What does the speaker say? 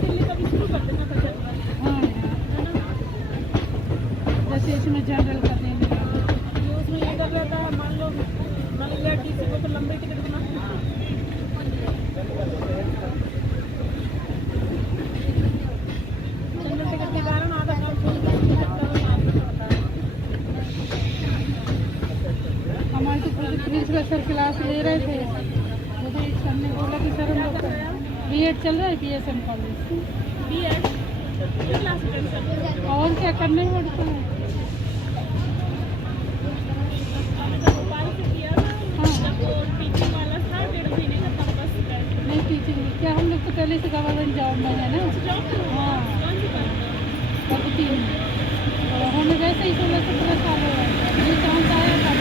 दिल्ली का भी शुरू कर देना था जनरल। हाँ यार, जैसे इसमें जनरल का देने लगा। ये उसमें ये कर रहा था, मान लिया टीसी को तो लंबी टिकट बना, जनरल टिकट के कारण आधा काम छोड़ दिया, हमारे तो प्रिंसिपल सर क्लास ले रहे थे, मुझे सर ने बोला कि सर हम लोग BEd चल रहा है BSN college. BEd class tension और क्या करने पड़ता है। भोपाल से किया था, जब वो टीचिंग वाला था 1.5 महीने का, तब बस गए। नहीं टीचिंग क्या, हम लोग तो पहले से गवर्नमेंट जॉब में है ना। जॉब हाँ, कौन सी बात है? और 3 हमें वैसे ही 16-17 साल हो गए, ये चांस आया था।